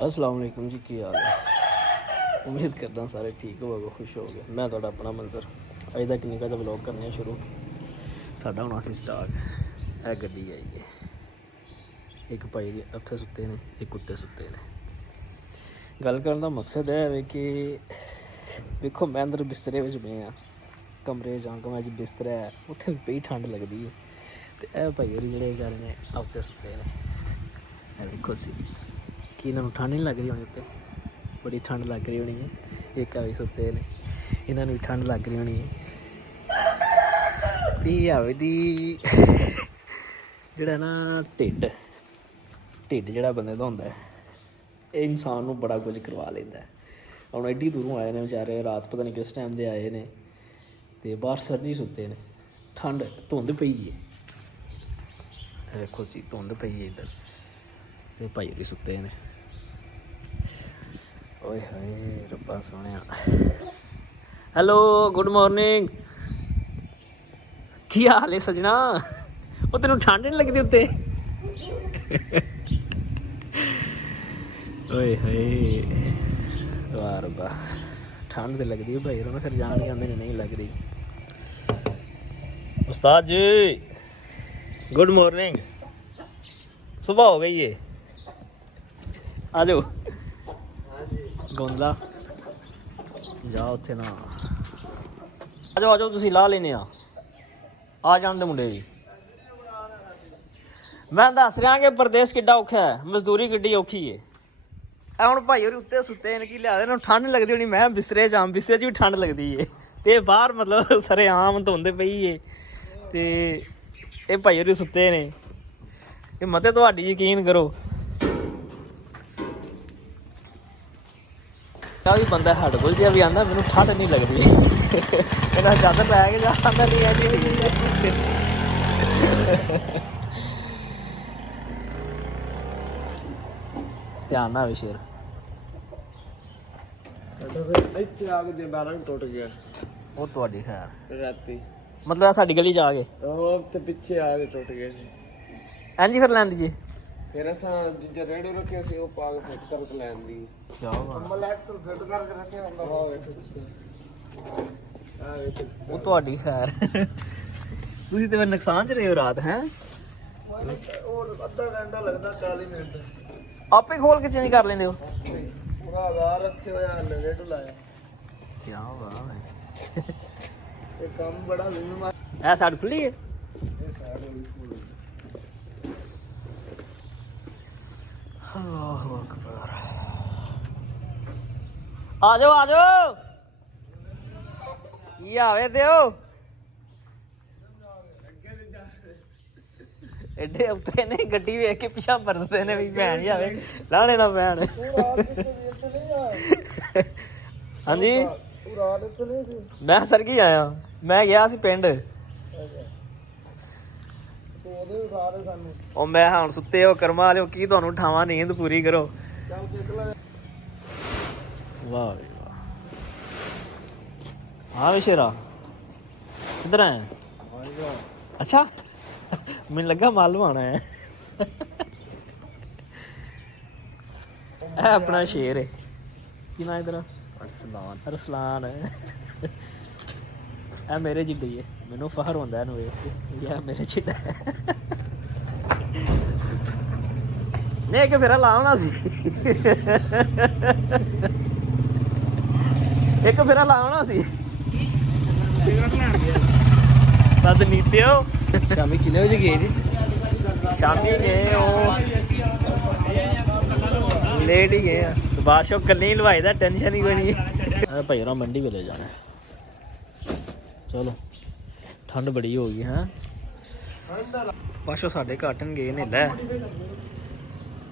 अस्सलाम वालेकुम जी, की हाल है। उम्मीद करदा सारे ठीक होवोगे, खुश होवोगे। मैं तुहाडा अपना मंजर अज तक निक्का जिहा व्लॉग करने शुरू। साडा होना सी स्टार्ट। है गड्डी आई है, एक भाई उत्थे सुत्ते ने, एक उत्ते सुत्ते ने। गल करन दा मकसद है कि वेखो मैं अंदर बिस्तरे विच पे हाँ, कमरे जां च बिस्तरा है, उत्थे बड़ी ठंड लगदी है। ते ए भाई होरी जेह्ड़े बेचारे ने उत्ते सुत्ते ने। वेखो सी कि इन्होंने ठंड नहीं लग रही होनी उत्ते, बड़ी ठंड लग रही होनी है। एक हवे सुत्ते ने, इन्होंने भी ठंड लग रही होनी है। हवे दी जेह्ड़ा ना ढिड जेह्ड़ा बंदे दा होंदा है, ये इंसान नूं बड़ा कुछ करवा लैंदा है। हुण एड्डी दूरों आए ने बेचारे, रात पता नहीं किस टाइम दे आए ने, ते बाहर सर्दी सुत्ते ने, ठंड धुंध पई है। देखो सी धुंध पई है इधर, ते भाई होरी सुत्ते ने। ओए हाय रब्बा सोहणिया। हेलो गुड मॉर्निंग, की हाल है सजना? वो तेनों ठंड नहीं लगती उत्ते? ओए हाय वाह रब्बा, ठंड तो लगती है भाई, फिर जान के आंदे नहीं लग रही। उस्ताद जी गुड मॉर्निंग, सुबह हो गई है, आ जाओ। गोंदला जाओ उत्थे ना, आ जाओ तुसीं ला लेने आ जान दे मुंडे जी। मैं दस रहा कि परदेस किड्डा औखा है, मजदूरी किड्डी औखी है। हुण भाई होरी उत्ते सुत्ते न, की लिया ठंड नहीं लगती होनी। मैं बिस्तरे च बिस्तरे च भी ठंड लगती है, ते बाहर मतलब सरे आम धुंध पई है, ते ये भाई होरी सुत्ते ने। ये मते तुहाडी यकीन करो, भी बंदा हेडफुल जिहा भी आंदा, मैनूं ठंड नहीं लगती। मेरा चादर लै के जांदा नहीं है जी। ध्यान ना शेर ਇੱਥੇ ਆ ਕੇ ਬਾਰਾਂ ਟੁੱਟ ਗਿਆ ਉਹ ਤੁਹਾਡੀ ਖੈਰ ਰਾਤੀ, ਮਤਲਬ ਸਾਡੀ ਗਲੀ ਜਾ ਕੇ ਉਹ ਤੇ ਪਿੱਛੇ ਆ ਕੇ ਟੁੱਟ ਗਏ ਸੀ। ਇੰਝ ਫਿਰ ਲੈਂਦੀ ਜੀ, ਫਿਰ ਅਸਾਂ ਜਿੱਥੇ ਰੇੜੀ ਰੱਖਿਆ ਸੀ ਉਹ ਪਾ ਕੇ ਫਿੱਟ ਕਰਕੇ ਲੈਂਦੀ। ਕੀ ਬਾਤ। ਕੰਬਲ ਐਕਸਲ ਫਿੱਟ ਕਰਕੇ ਰੱਖਿਆ ਹੁੰਦਾ। ਆ ਵੇਖ ਉਹ ਤੁਹਾਡੀ ਖੈਰ। ਤੁਸੀਂ ਤੇ ਫਿਰ ਨੁਕਸਾਨ ਚ ਰਹੇ ਹੋ ਰਾਤ ਹੈ। ਉਹ ਅੱਧਾ ਘੰਟਾ ਲੱਗਦਾ, 40 ਮਿੰਟ ਆਪੇ ਖੋਲ ਕੇ ਚੇਂਜ ਕਰ ਲੈਂਦੇ ਹੋ। ਪੂਰਾ ਆਧਾਰ ਰੱਖਿਆ ਹੋਇਆ, ਰੇਡ ਲਾਇਆ। ਕੀ ਬਾਤ ਹੈ, ਇਹ ਕੰਮ ਬੜਾ ਜ਼ਿੰਮੇਵਾਰ। ਇਹ ਸਾਡ ਖੁੱਲੀ ਹੈ, ਇਹ ਸਾਈਡ ਹੋਈ ਫੁੱਲ। ਅੱਲਾਹੁ ਅਕਬਰ। ਆ ਜਾਓ ਕੀ ਆਵੇ ਦਿਓ। एडे उतरे ने, गड्डी वेख के पिछा परदे ने भी भैन जावे लाने ना भैन। हाँ जी मैं सर की आया, मैं गया सी पिंड। ओ मैं हुण सुत्ते हो कर्मा वाले की तुहानू उठावां, नींद पूरी करो। वाह वाह। हाँ वे शेरा किधर है? अच्छा मैंने लगा मालूम आना है। अपना शेर है, की ना इधर अरसलान है। मेरे जिड्डी है, मैनू फखर होंदा है वेख के, यह मेरे जिड्डा है। नहीं एक फेरा लाना सी, एक फेरा लाना सी। तद नीते हो शामी कितने बजे गए जी? शामी गए लेट ही गए, तो बादशाह कल ही लवाई दा, टेंशन ही कोई नहीं। भाई होरा मंडी वेले जाना, चलो ठंड बड़ी हो गई है। बादशाह साढ़े घाटन गए ने लै,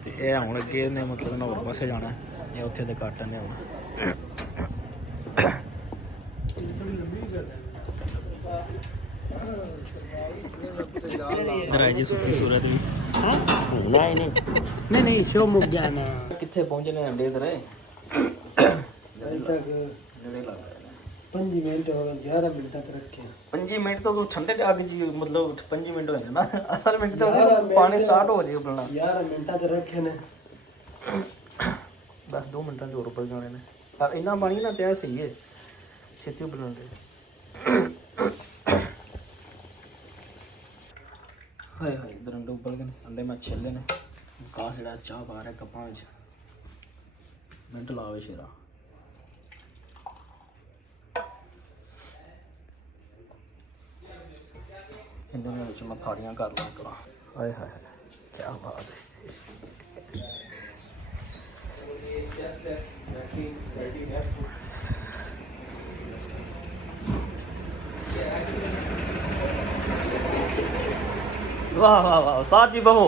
ते ये हुण अगे ने मतलब होर पासे जाना, ये उत्थे दे घाटन ने हुण। इधर आई जी सुती सूरत भी नहीं शो मुक गया ना। कितने पहुंचने अंडे इधर 5 मिनट हो गए, 11 मिनट तक रखे। 5 मिनट तो ठंडे च आगे जी, मतलब 5 मिनट हो ना, असल मिनट तो पानी स्टार्ट हो जाए बनना। 11 मिनट तक रखे ने। ਬਸ 2 ਮਿੰਟਾਂ 'ਚ ਹੋਰ ਉੱਬਲ ਜਾਣੇ ਨੇ। ਪਰ ਇੰਨਾ ਪਾਣੀ ਨਾ ਪਿਆ ਸਹੀ ਹੈ, ਛੇਤੀ ਉੱਬਲਣ ਦੇ। ਹਾਏ ਹਾਏ, ਇਧਰ ਅੰਡੇ ਉੱਬਲ ਗਏ ਨੇ। ਅੰਡੇ ਮੈਂ ਛਿੱਲੇ ਨੇ। ਵਿਕਾਸ ਜਿਹੜਾ ਚਾਹ ਪਾ ਰਿਹਾ ਕੱਪਾਂ ਵਿੱਚ। ਮਿੰਟ ਲਾਵੇ ਸ਼ੇਰਾ। ਇਹਨਾਂ ਦੇ ਵਿੱਚ ਮੈਂ ਥਾੜੀਆਂ ਕਰ ਲਾਂ ਕਰਾਂ। ਹਾਏ ਹਾਏ ਹਾਏ, ਕੀ ਬਾਤ ਹੈ। ਵਾਹ ਵਾਹ ਵਾਹ, ਉਸਤਾਦ ਜੀ ਬਹੋ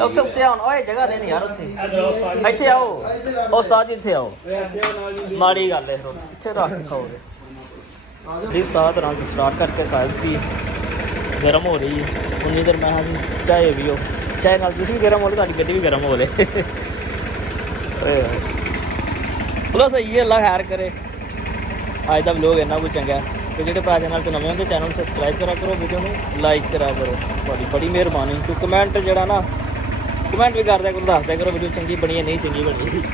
ਉੱਥੇ ਉੱਤੇ ਆਉਣ। ਓਏ ਜਗ੍ਹਾ ਦੇ ਨਹੀਂ ਯਾਰ, ਉੱਥੇ ਇੱਥੇ ਆਓ। ਉਹ ਉਸਤਾਦ ਜੀ ਇੱਥੇ ਆਓ। ਮਾੜੀ ਗੱਲ ਹੈ, ਇੱਥੇ ਰੱਖ ਕੇ ਖਾਓਗੇ। प्लीज़ साथ रंग स्टार्ट करके खा की गर्म हो रही है। उन्नी देर मैं हाँ जी चाय भी हो, चाय नाल तुसीं भी गर्म हो लो, तुहाडी गड्डी भी गर्म हो ले। चलो सही है, अल्लाह खैर करे। अज का व्लॉग इन्ना कुछ चंगा है। तो जो भरा चैनल तो नवे होंगे, चैनल सबसक्राइब करा करो, वीडियो में लाइक करा करो। थोड़ी बड़ी मेहरबानी। तो कमेंट जरा ना कमेंट भी कर दिया करो, दस दिया करो वीडियो चंगी बनी है नहीं चंगी बनी।